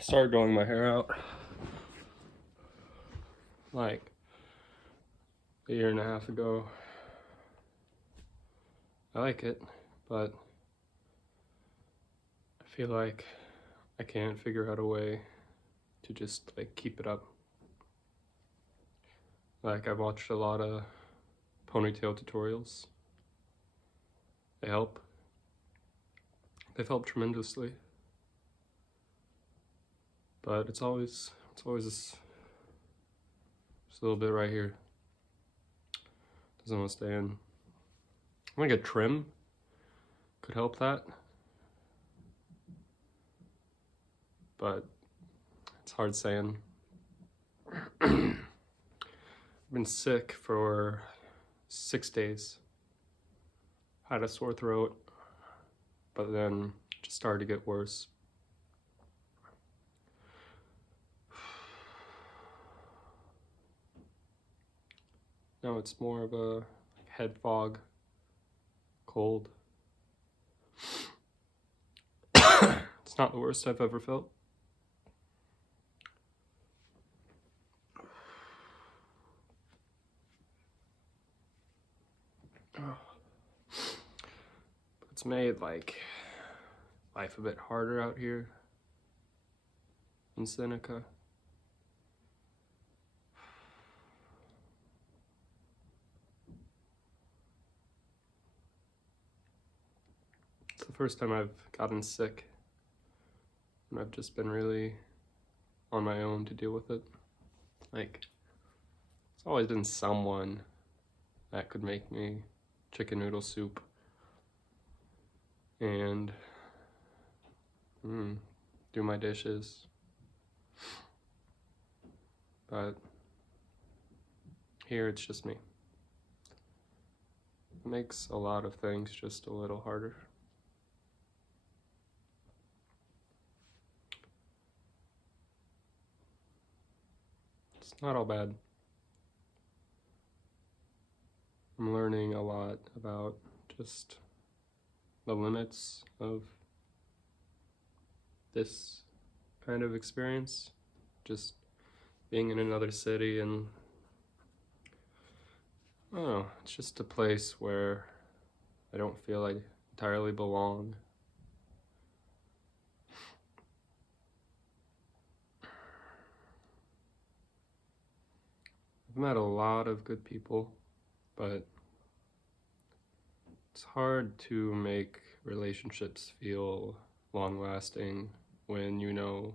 Started growing my hair out like a year and a half ago. I like it, but I feel like I can't figure out a way to just like keep it up. Like, I've watched a lot of ponytail tutorials. They help. They've helped tremendously. But it's always this little bit right here. Doesn't want to stay in. I'm gonna get trim. Could help that. But it's hard saying. I've been sick for 6 days. Had a sore throat, but then it just started to get worse. Now it's more of a head fog, cold. It's not the worst I've ever felt. It's made like life a bit harder out here in Seneca. It's the first time I've gotten sick, and I've just been really on my own to deal with it. Like, it's always been someone that could make me chicken noodle soup and do my dishes. But here it's just me. It makes a lot of things just a little harder. It's not all bad. I'm learning a lot about just the limits of this kind of experience. Just being in another city, and I don't know, it's just a place where I don't feel I entirely belong. I've met a lot of good people, but it's hard to make relationships feel long-lasting when you know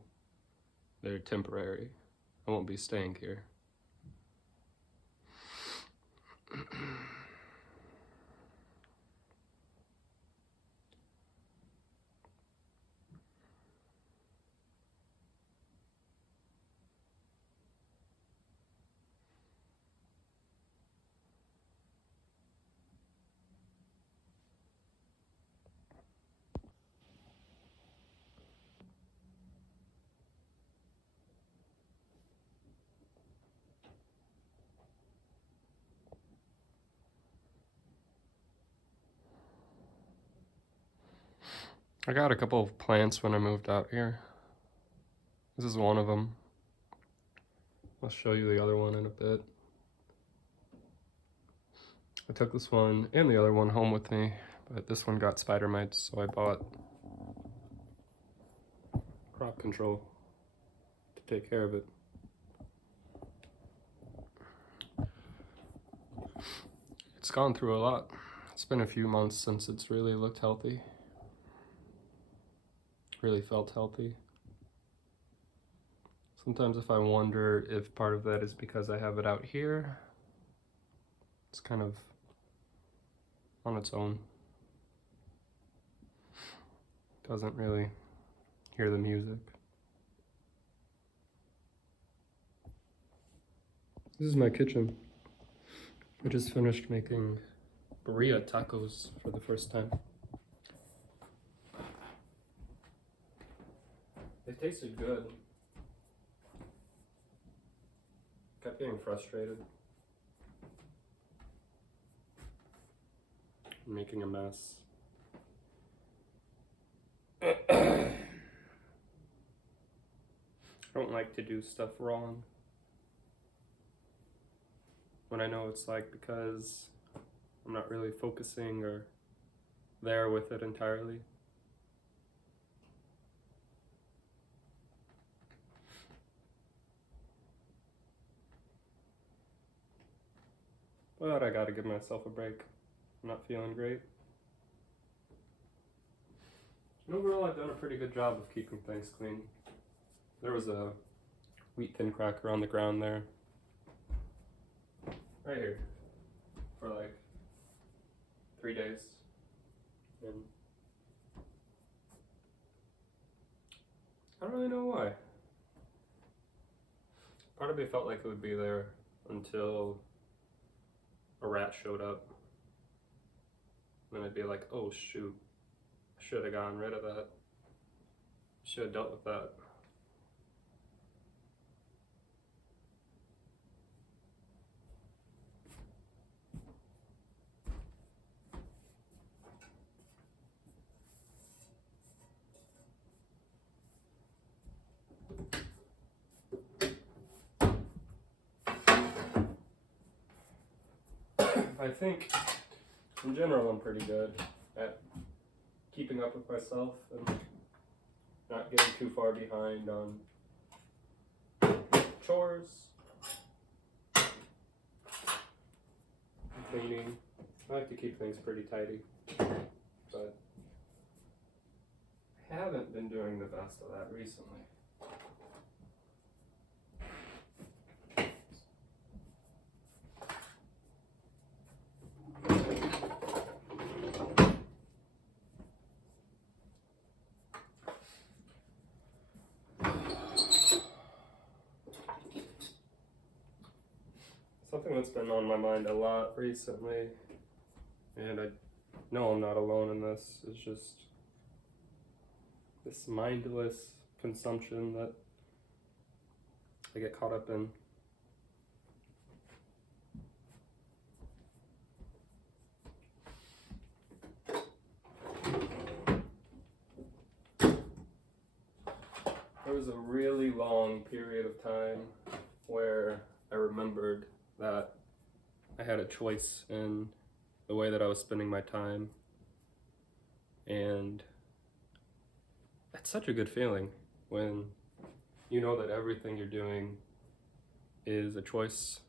they're temporary. I won't be staying here. I got a couple of plants when I moved out here. This is one of them. I'll show you the other one in a bit. I took this one and the other one home with me, but this one got spider mites, so I bought crop control to take care of it. It's gone through a lot. It's been a few months since it's really looked healthy. Really felt healthy. Sometimes if I wonder if part of that is because I have it out here, it's kind of on its own. Doesn't really hear the music. This is my kitchen. I just finished making burrito tacos for the first time. They tasted good. Kept getting frustrated. making a mess. I don't like to do stuff wrong when I know it's like because I'm not really focusing or there with it entirely. But I gotta give myself a break. I'm not feeling great. And overall, I've done a pretty good job of keeping things clean. There was a wheat thin cracker on the ground there. Right here. For like 3 days. And I don't really know why. Part of me felt like it would be there until a rat showed up. Then I'd be like, oh shoot, I should have gotten rid of that. Should have dealt with that. I think, in general, I'm pretty good at keeping up with myself and not getting too far behind on chores, cleaning. I like to keep things pretty tidy, but I haven't been doing the best of that recently. Something that's been on my mind a lot recently, and I know I'm not alone in this, is just this mindless consumption that I get caught up in. There was a really long period of time where I remembered that I had a choice in the way that I was spending my time, and that's such a good feeling when you know that everything you're doing is a choice.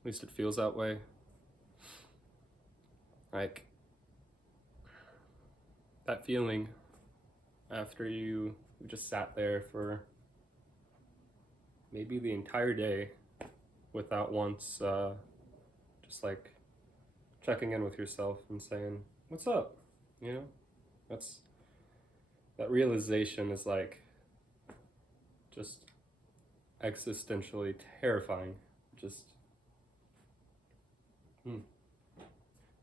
At least it feels that way. Like that feeling after you just sat there for maybe the entire day without once just like checking in with yourself and saying, what's up? You know, that realization is like just existentially terrifying. Just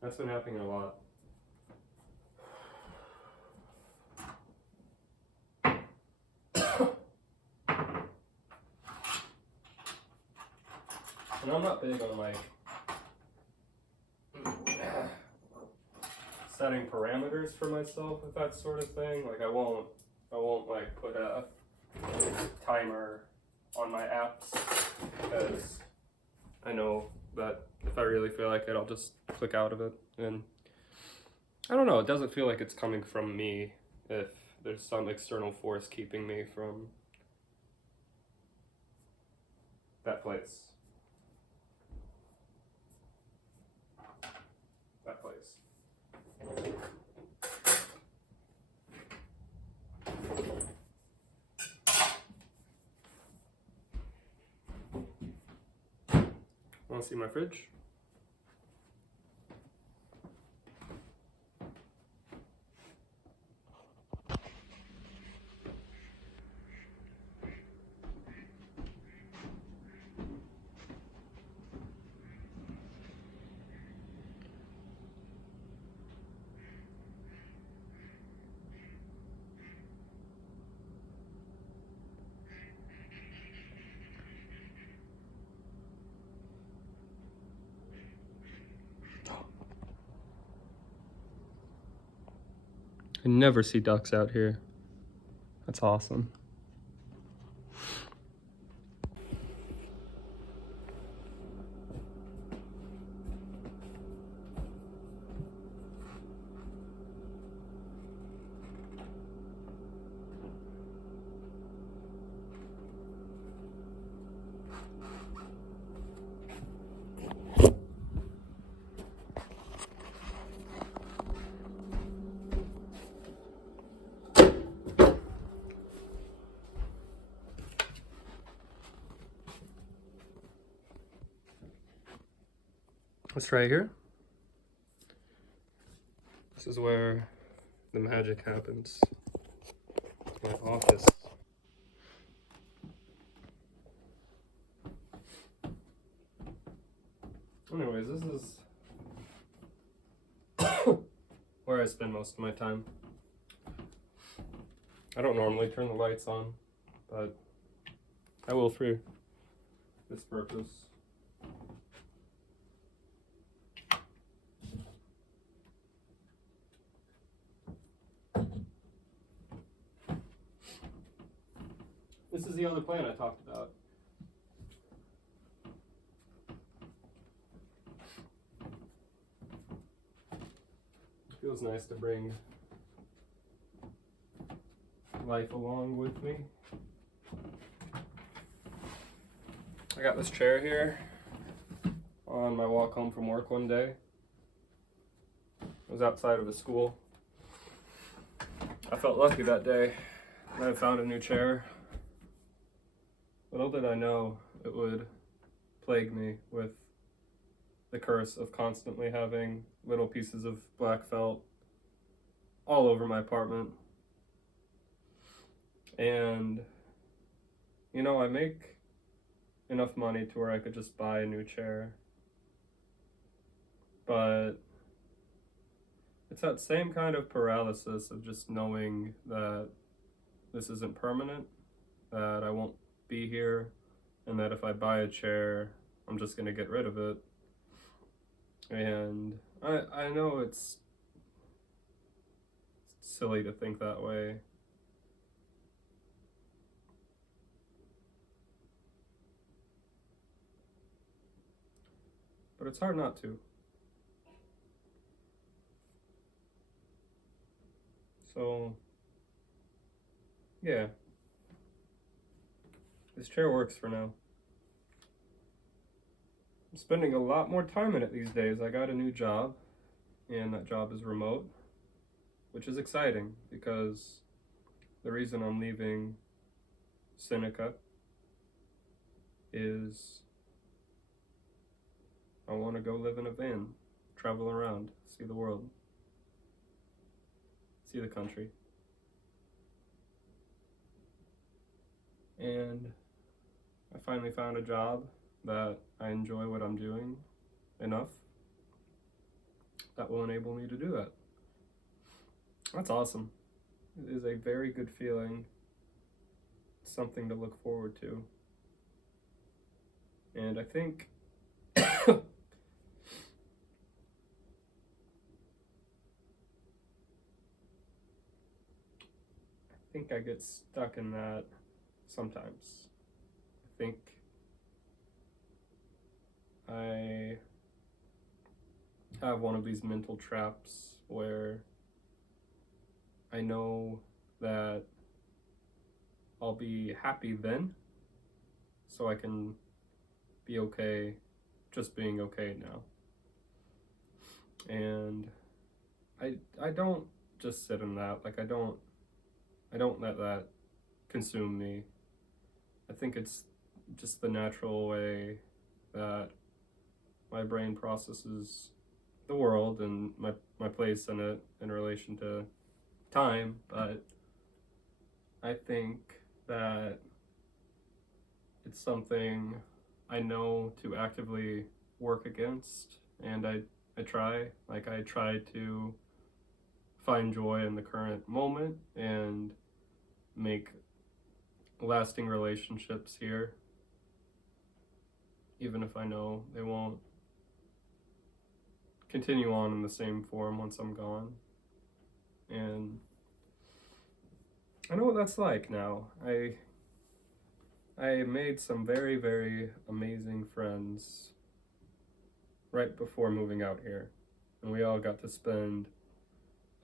that's been happening a lot. And I'm not big on like setting parameters for myself with that sort of thing. Like I won't like put a timer on my apps because I know that if I really feel like it, I'll just click out of it. And I don't know, it doesn't feel like it's coming from me if there's some external force keeping me from that place. That place. Want to see my fridge? can never see ducks out here. That's awesome. This right here, this is where the magic happens. My office. Anyways, this is where I spend most of my time. I don't normally turn the lights on, but I will for this purpose. This is the other plant I talked about. It feels nice to bring life along with me. I got this chair here on my walk home from work one day. I was outside of a school. I felt lucky that day. I found a new chair. Little did I know it would plague me with the curse of constantly having little pieces of black felt all over my apartment. And, you know, I make enough money to where I could just buy a new chair. But it's that same kind of paralysis of just knowing that this isn't permanent, that I won't be here, and that if I buy a chair, I'm just gonna get rid of it. And I know it's silly to think that way. But it's hard not to. So, yeah. This chair works for now. I'm spending a lot more time in it these days. I got a new job, and that job is remote, which is exciting because the reason I'm leaving Seneca is I want to go live in a van, travel around, see the world, see the country. And I finally found a job that I enjoy what I'm doing enough that will enable me to do that. That's awesome. It is a very good feeling, something to look forward to. And I think I think I get stuck in that sometimes. I think I have one of these mental traps where I know that I'll be happy then, so I can be okay just being okay now. And I don't just sit in that. Like I don't let that consume me. I think it's just the natural way that my brain processes the world and my place in it in relation to time, but I think that it's something I know to actively work against, and I try to find joy in the current moment and make lasting relationships here, even if I know they won't continue on in the same form once I'm gone. And I know what that's like now. I made some very, very amazing friends right before moving out here, and we all got to spend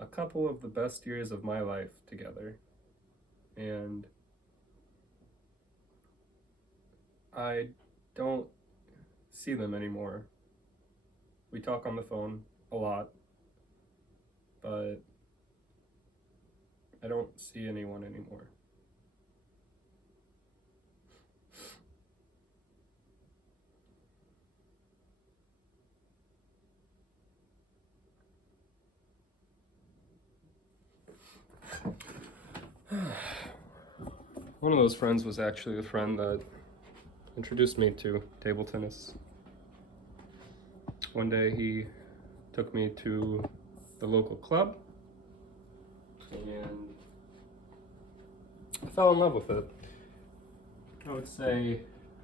a couple of the best years of my life together. And I don't see them anymore. We talk on the phone a lot, but I don't see anyone anymore. One of those friends was actually the friend that introduced me to table tennis. One day he took me to the local club and I fell in love with it. I would say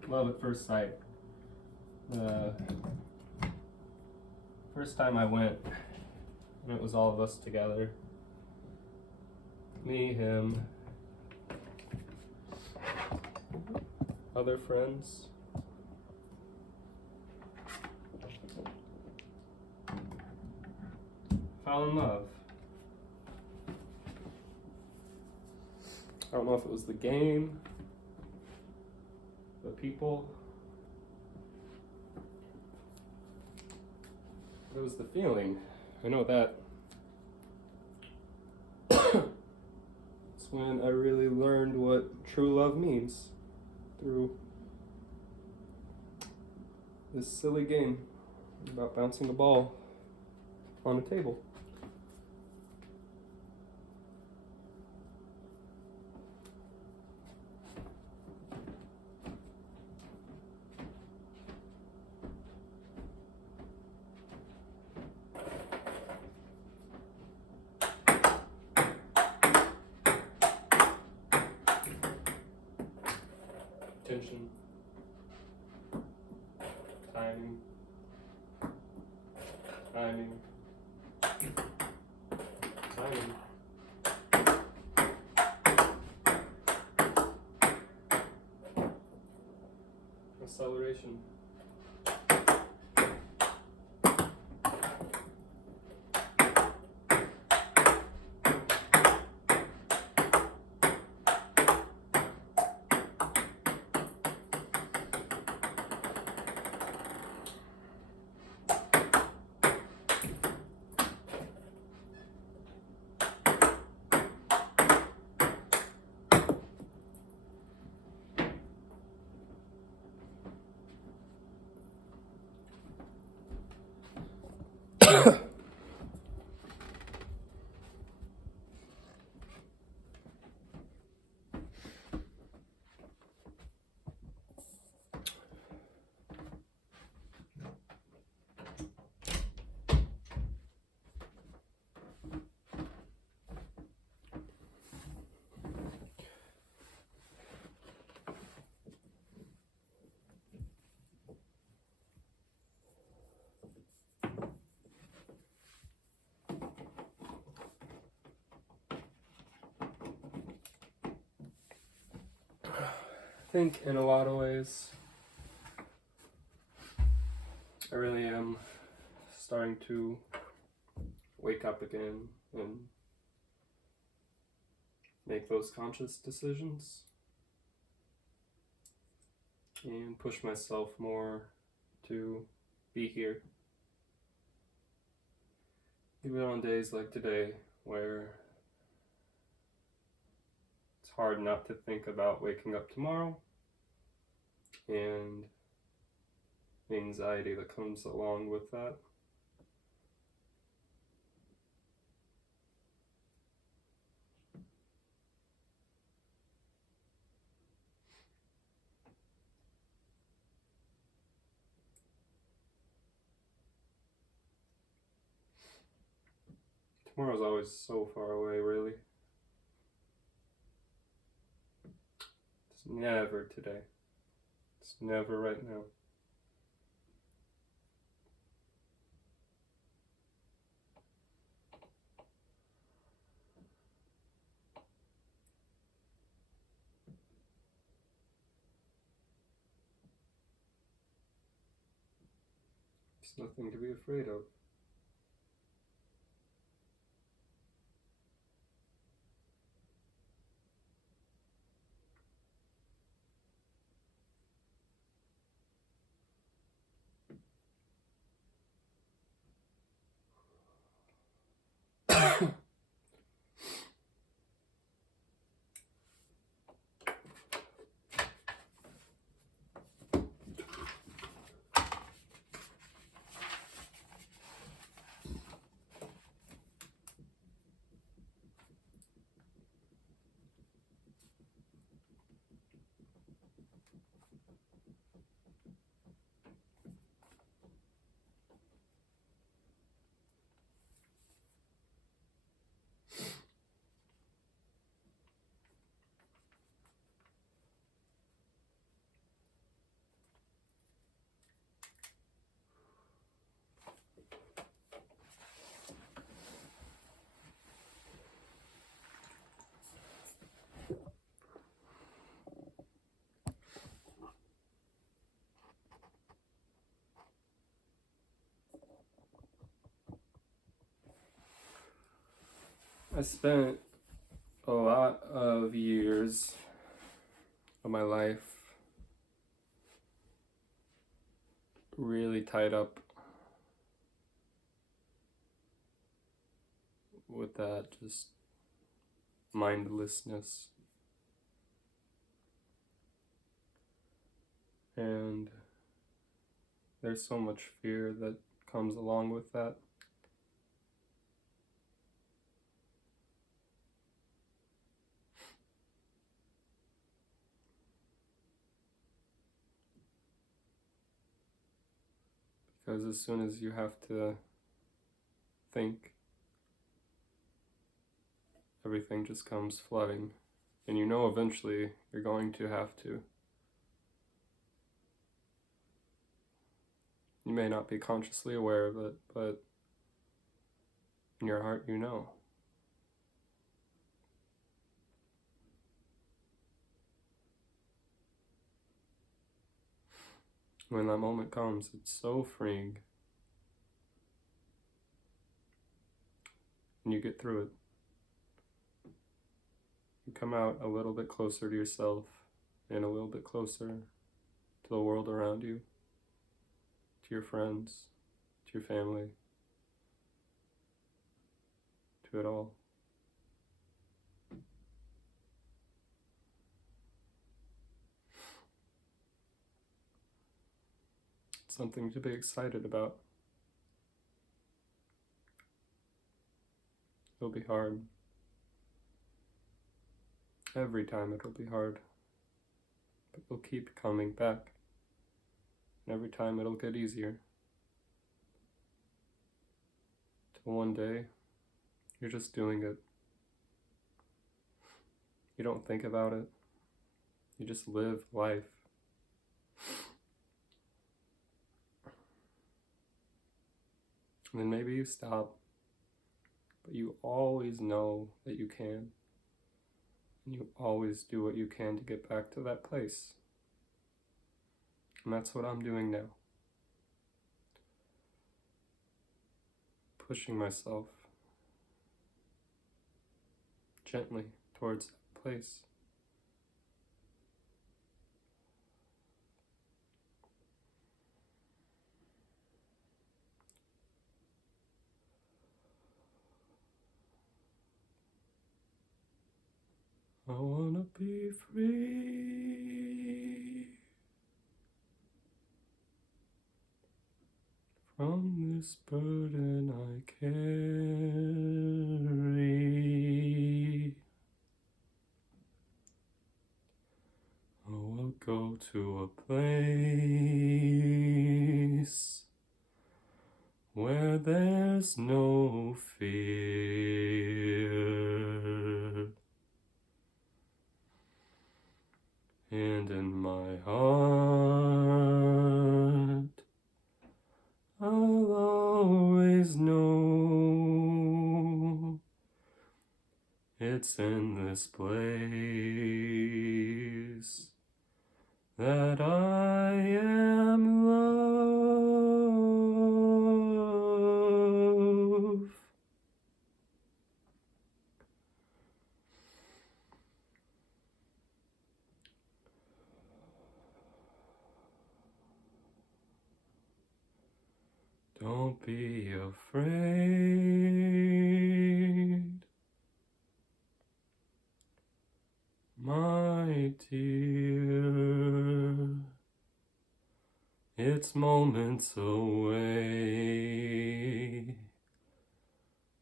love at first sight. The first time I went, and it was all of us together. Me, him, other friends. Fell in love. I don't know if it was the game, the people, but it was the feeling. I know that. It's when I really learned what true love means through this silly game about bouncing a ball on a table. Attention, timing, timing, timing. Acceleration. I think in a lot of ways, I really am starting to wake up again and make those conscious decisions and push myself more to be here. Even on days like today where it's hard not to think about waking up tomorrow and the anxiety that comes along with that. Tomorrow's always so far away, really. It's never today. It's never right now. There's nothing to be afraid of. I spent a lot of years of my life really tied up with that just mindlessness. And there's so much fear that comes along with that. Because as soon as you have to think, everything just comes flooding. And you know eventually you're going to have to. You may not be consciously aware of it, but in your heart you know. When that moment comes, it's so freeing. And you get through it. You come out a little bit closer to yourself and a little bit closer to the world around you, to your friends, to your family, to it all. It's something to be excited about. It'll be hard. Every time it'll be hard. But we'll keep coming back. And every time it'll get easier. Till one day, you're just doing it. You don't think about it. You just live life. And then maybe you stop, but you always know that you can. And you always do what you can to get back to that place. And that's what I'm doing now. Pushing myself gently towards that place. I wanna be free from this burden I carry. Oh, I'll go to a place where there's no fear. And in my heart, I'll always know it's in this place that I am loved. Don't be afraid, my dear. It's moments away.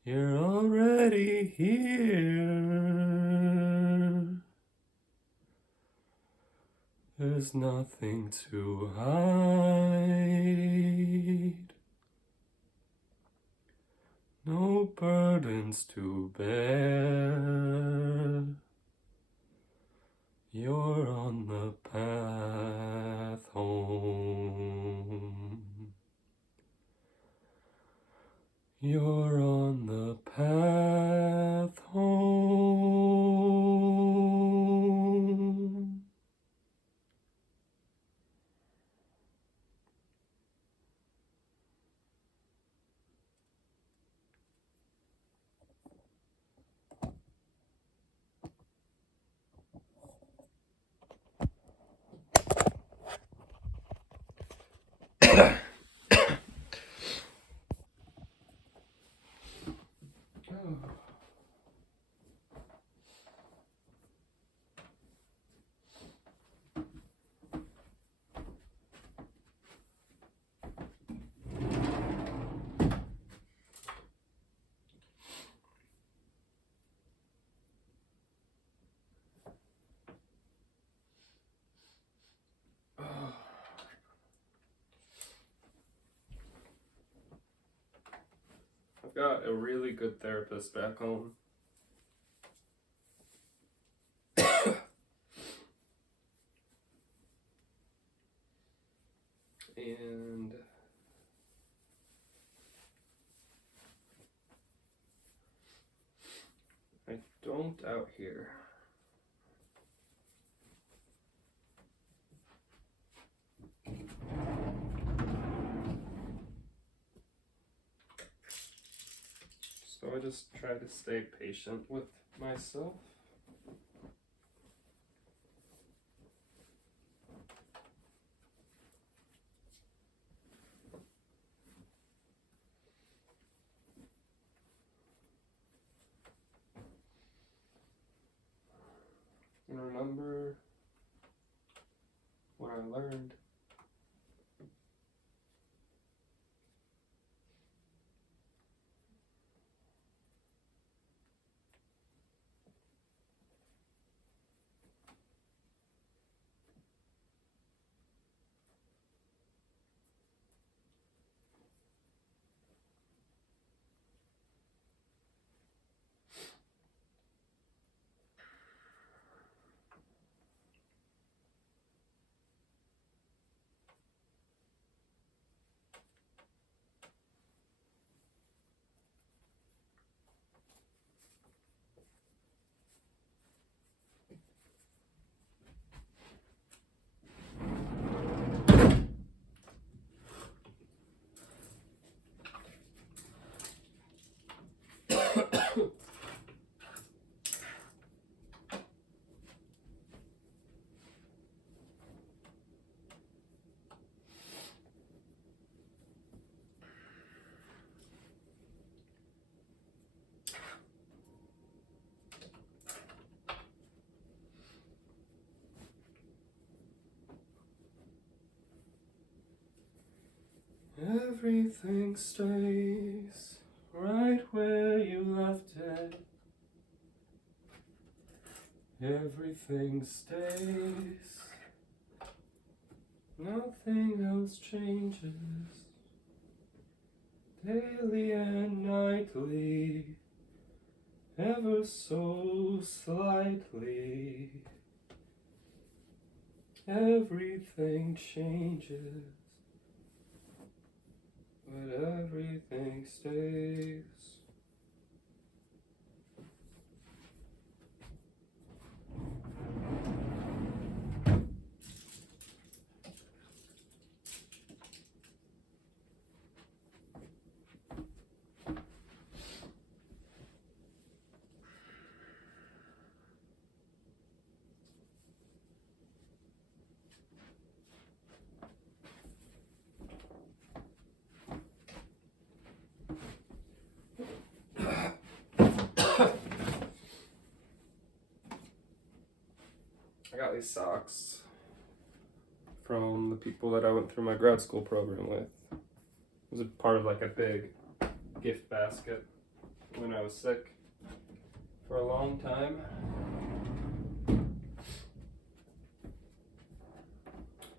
You're already here. There's nothing to hide. No burdens to bear. You're on the path home. You're on the path home. I've got a really good therapist back home. And I don't out here. So I just try to stay patient with myself. And remember what I learned. Everything stays right where you left it. Everything stays. Nothing else changes. Daily and nightly, ever so slightly. Everything changes, but everything stays. I got these socks from the people that I went through my grad school program with. It was a part of like a big gift basket when I was sick for a long time.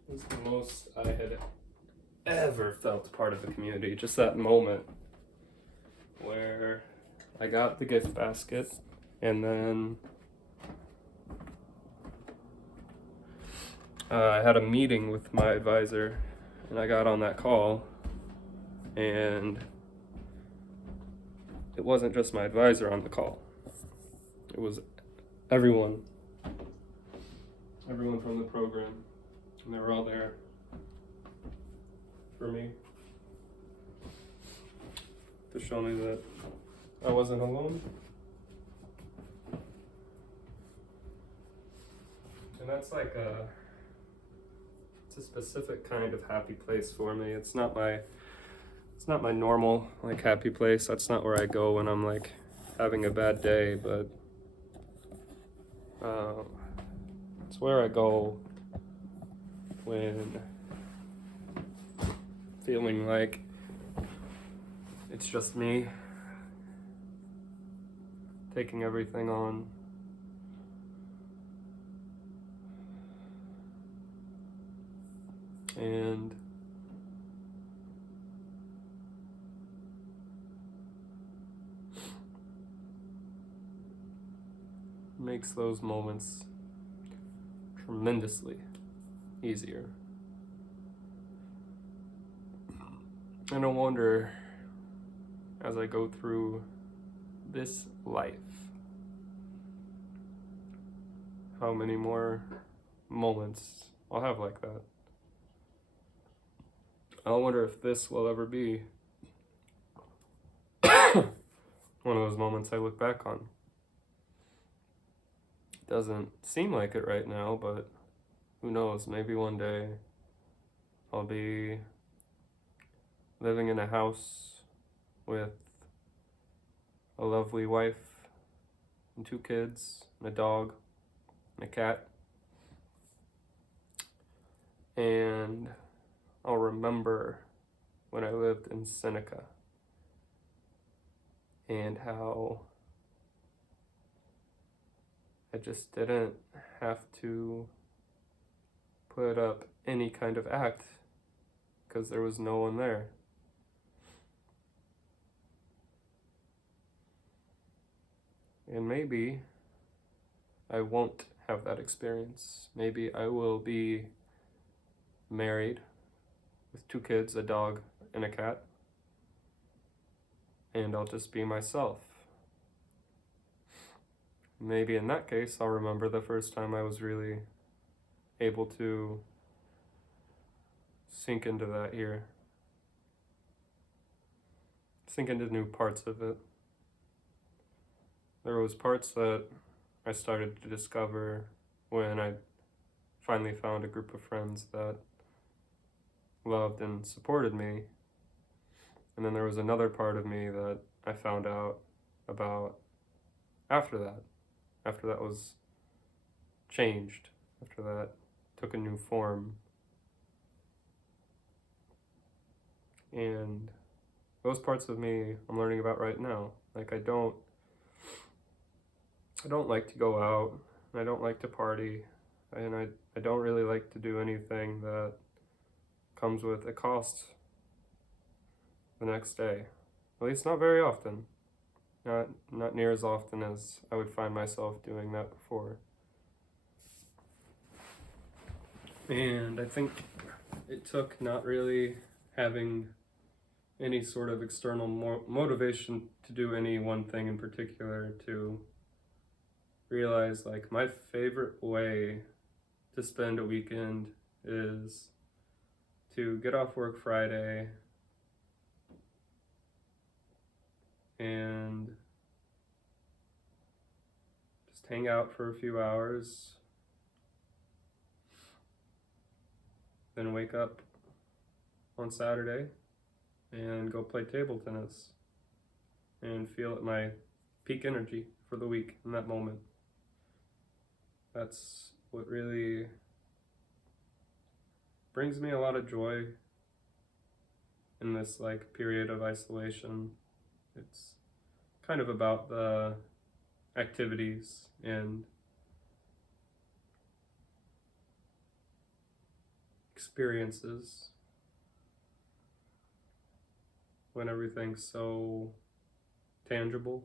It was the most I had ever felt part of the community. Just that moment where I got the gift basket and then I had a meeting with my advisor and I got on that call, and it wasn't just my advisor on the call. It was everyone from the program, and they were all there for me to show me that I wasn't alone. And that's like it's a specific kind of happy place for me. It's not my normal like happy place. That's not where I go when I'm like having a bad day, but it's where I go when feeling like it's just me taking everything on. And makes those moments tremendously easier. And I wonder, as I go through this life, how many more moments I'll have like that. I wonder if this will ever be one of those moments I look back on. Doesn't seem like it right now, but who knows, maybe one day I'll be living in a house with a lovely wife and 2 kids and a dog and a cat, and I'll remember when I lived in Seneca and how I just didn't have to put up any kind of act because there was no one there. And maybe I won't have that experience. Maybe I will be married with 2 kids, a dog, and a cat, and I'll just be myself. Maybe in that case, I'll remember the first time I was really able to sink into that here. Sink into new parts of it. There was parts that I started to discover when I finally found a group of friends that loved and supported me. And then there was another part of me that I found out about after that was changed, after that took a new form. And those parts of me I'm learning about right now. Like I don't like to go out, and I don't like to party, and I don't really like to do anything that comes with a cost the next day. At least not very often. Not near as often as I would find myself doing that before. And I think it took not really having any sort of external motivation to do any one thing in particular to realize like my favorite way to spend a weekend is to get off work Friday and just hang out for a few hours, then wake up on Saturday and go play table tennis and feel at my peak energy for the week in that moment. That's what really brings me a lot of joy in this like period of isolation. It's kind of about the activities and experiences when everything's so tangible,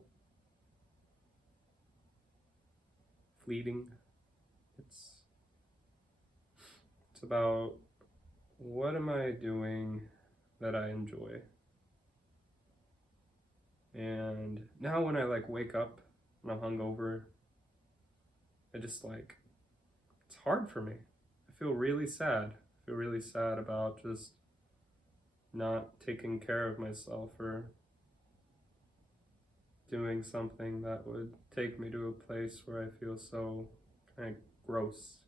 fleeting. It's about what am I doing that I enjoy. And now when I like wake up and I'm hungover, I just like, it's hard for me. I feel really sad. I feel really sad about just not taking care of myself or doing something that would take me to a place where I feel so kind of gross.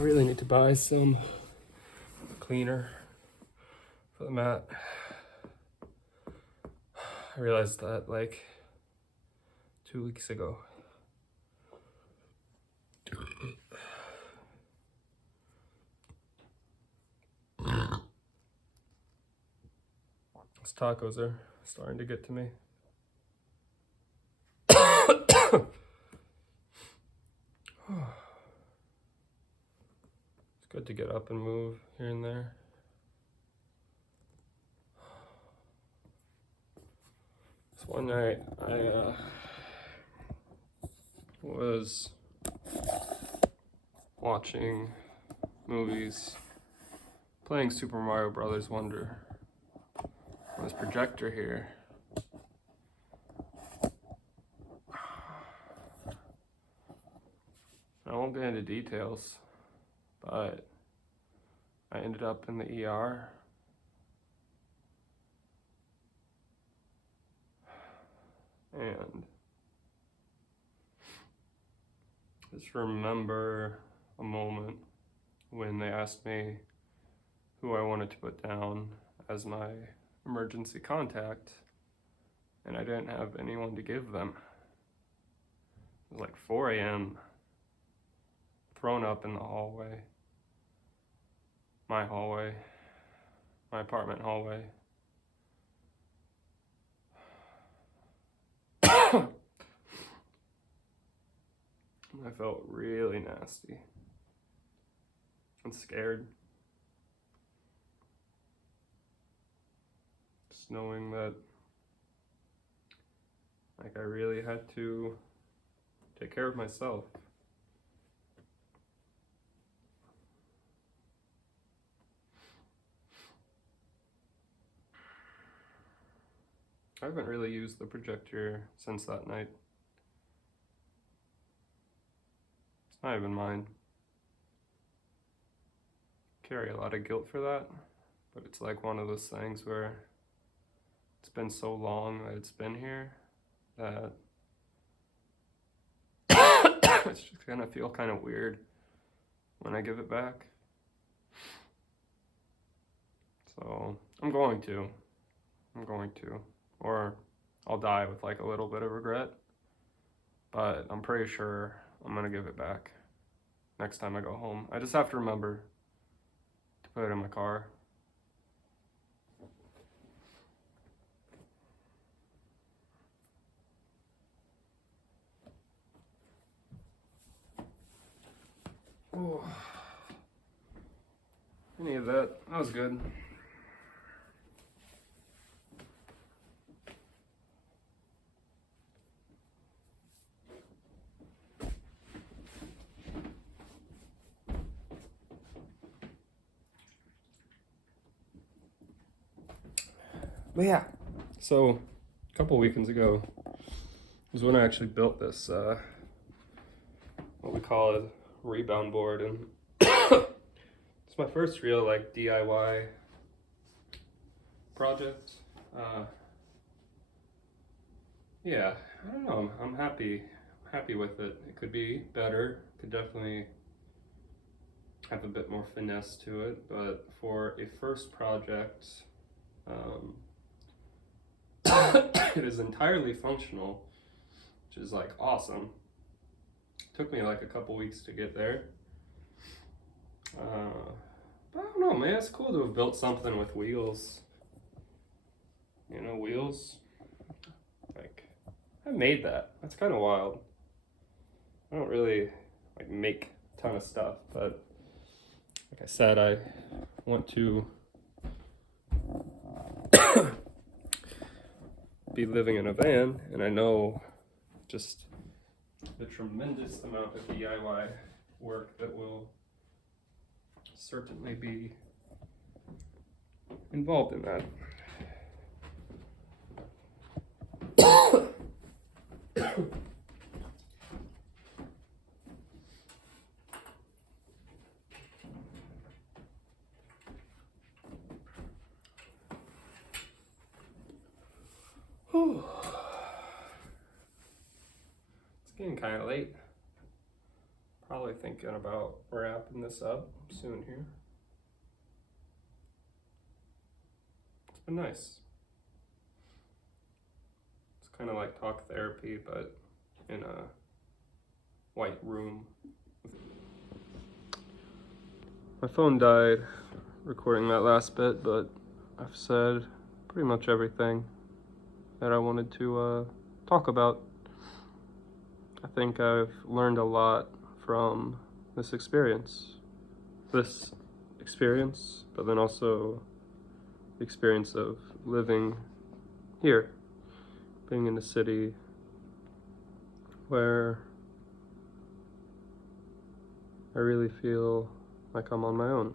I really need to buy some cleaner for the mat. I realized that like 2 weeks ago. These tacos are starting to get to me. It's good to get up and move here and there. This one night I was watching movies, playing Super Mario Brothers Wonder on this projector here. I won't get into details, but I ended up in the ER. And just remember a moment when they asked me who I wanted to put down as my emergency contact, and I didn't have anyone to give them. It was like 4 a.m. thrown up in the hallway, my apartment hallway. I felt really nasty and scared. Just knowing that like I really had to take care of myself. I haven't really used the projector since that night. It's not even mine. I carry a lot of guilt for that, but it's like one of those things where it's been so long that it's been here that it's just gonna feel kind of weird when I give it back. So I'm going to, or I'll die with like a little bit of regret, but I'm pretty sure I'm gonna give it back next time I go home. I just have to remember to put it in my car. Oh, any of that was good. But yeah, so a couple weekends ago was when I actually built this, what we call a rebound board, and it's my first real like DIY project. Yeah, I don't know, I'm happy with it. It could be better, could definitely have a bit more finesse to it, but for a first project, it is entirely functional, which is like awesome. Took me like a couple weeks to get there. But I don't know, man, it's cool to have built something with wheels. You know, wheels. Like, I made that. That's kind of wild. I don't really like make a ton of stuff, but like I said, I want to be living in a van, and I know just the tremendous amount of DIY work that will certainly be involved in that. It's getting kind of late. Probably thinking about wrapping this up soon here. It's been nice. It's kind of like talk therapy, but in a white room. My phone died recording that last bit, but I've said pretty much everything that I wanted to talk about. I think I've learned a lot from this experience, but then also the experience of living here, being in a city where I really feel like I'm on my own.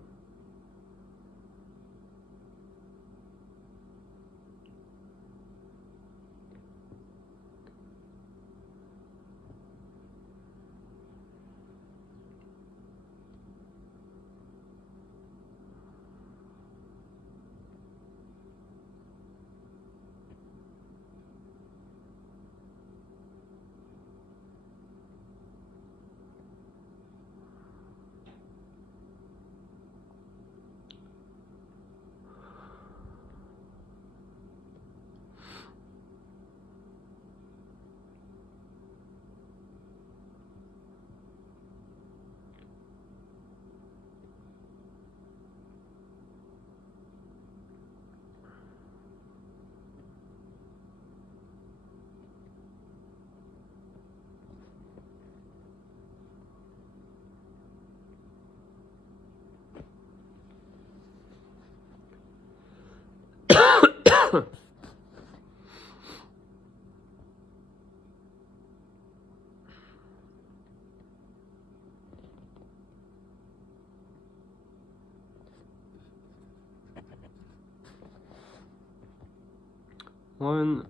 One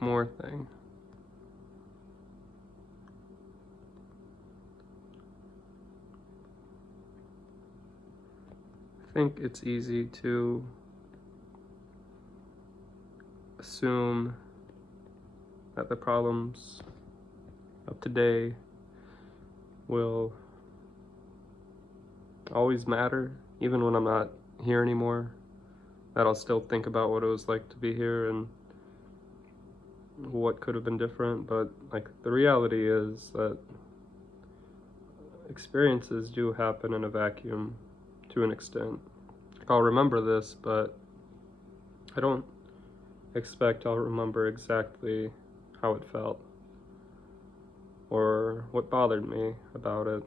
more thing. I think it's easy to assume that the problems of today will always matter, even when I'm not here anymore, that I'll still think about what it was like to be here and what could have been different. But like, the reality is that experiences do happen in a vacuum to an extent. I'll remember this, but I don't expect I'll remember exactly how it felt or what bothered me about it.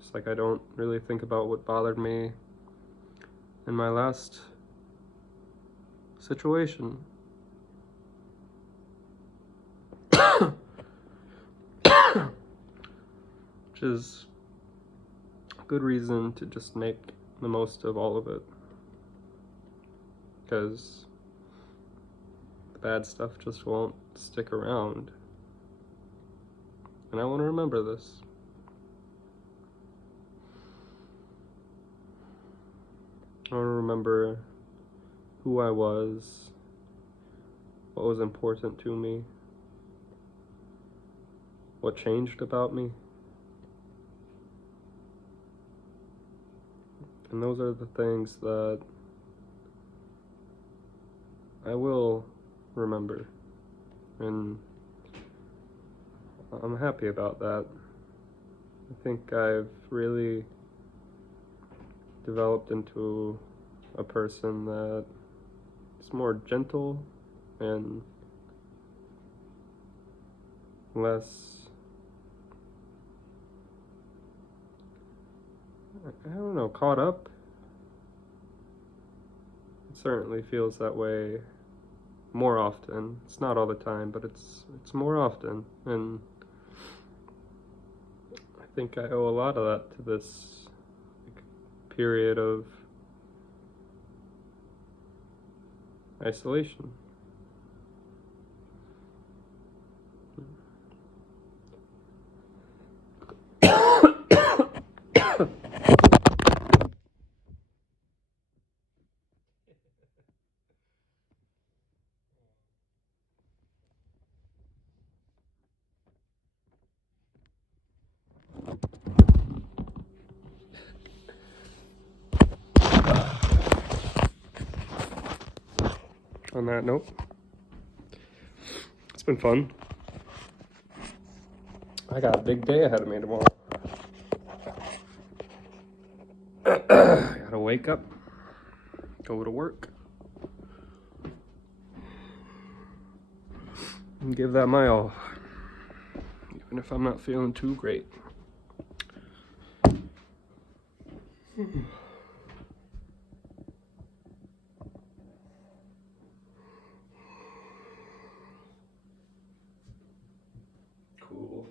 Just like I don't really think about what bothered me in my last situation. Which is a good reason to just make the most of all of it. Because the bad stuff just won't stick around. And I want to remember this. I want to remember who I was, what was important to me, what changed about me. And those are the things that I will remember. And I'm happy about that. I think I've really developed into a person that is more gentle and less, I don't know, caught up. It certainly feels that way more often. It's not all the time, but it's more often. And I think I owe a lot of that to this period of isolation. on that note, it's been fun. I got a big day ahead of me tomorrow. I gotta wake up, go to work, and give that my all, even if I'm not feeling too great. Cool.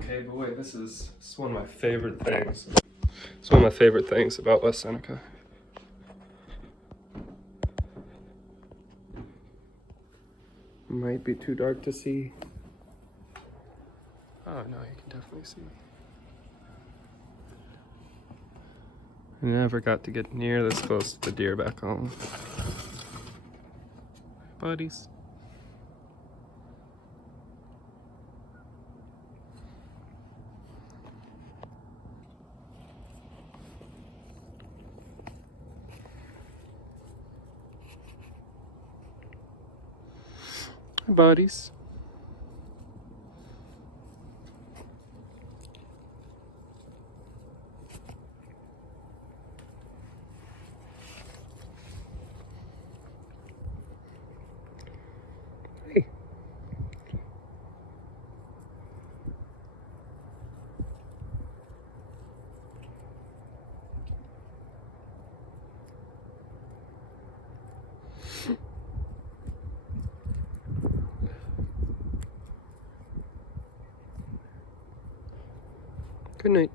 Okay, but wait, this is one of my favorite things. It's one of my favorite things about West Seneca. Might be too dark to see. Oh no, you can definitely see. I never got to get near this close to the deer back home. Buddies. Hi, buddies. Hey. Good night.